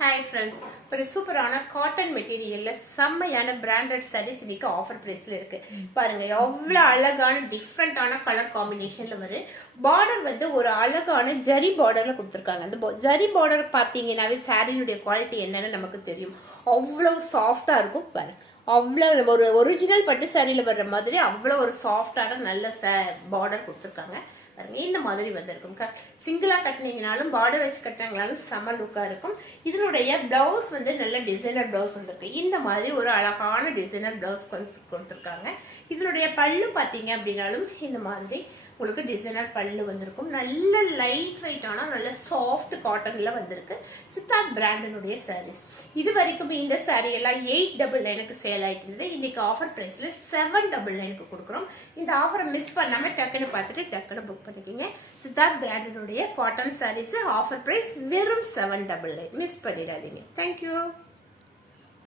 Hi friends, ஒரு சூப்பரான cotton மெட்டீரியல்ல செம்மையான பிராண்டட் சாரீஸ் இன்னைக்கு ஆஃபர் பிரைஸ்ல இருக்கு. பாருங்க எவ்வளவு அழகான டிஃப்ரெண்டான கலர் காம்பினேஷன்ல வரும். பார்டர் வந்து ஒரு அழகான ஜரி பார்டர்ல கொடுத்துருக்காங்க. அந்த ஜரி பார்டர் பார்த்தீங்கன்னாவே சாரியுடைய குவாலிட்டி என்னன்னு நமக்கு தெரியும். அவ்வளவு சாஃப்டா இருக்கும். பாருங்க அவ்வளோ ஒரு ஒரிஜினல் பட்டு சாரியில வர்ற மாதிரி அவ்வளோ ஒரு சாஃப்டான நல்ல பார்டர் கொடுத்துருக்காங்க. இந்த மாதிரி வந்திருக்கும். சிங்கிளா கட்டினீங்கனாலும் பார்டர் வச்சு கட்டினாலும் செம லுக்கா இருக்கும். இதனுடைய பிளவுஸ் வந்து நல்ல டிசைனர் பிளவுஸ் வந்திருக்கு. இந்த மாதிரி ஒரு அழகான டிசைனர் பிளவுஸ் கொடுத்துருக்காங்க. இதனுடைய பல்லு பார்த்தீங்க அப்படின்னாலும் இந்த மாதிரி உங்களுக்கு டிசைனர் பல்லு வந்திருக்கும். நல்ல லைட் வெயிட்டான நல்ல சாஃப்ட் காட்டன்ல வந்திருக்கு. சித்தார்த் பிராண்டினுடைய சாரீஸ். இது வரைக்கும் இந்த சாரீ எல்லாம் 899 சேல் ஆயிட்டு இருந்தது. இன்னைக்கு ஆஃபர் பிரைஸ்ல 799 கொடுக்குறோம். இந்த ஆஃபரை மிஸ் பண்ணாம டக்குன்னு பார்த்துட்டு டக்குன்னு புக் பண்ணிக்கோங்க. சித்தார்த் பிராண்டினுடைய காட்டன் சாரீஸ் ஆஃபர் பிரைஸ் வெறும் 799. மிஸ் பண்ணிடாதீங்க. தேங்க்யூ.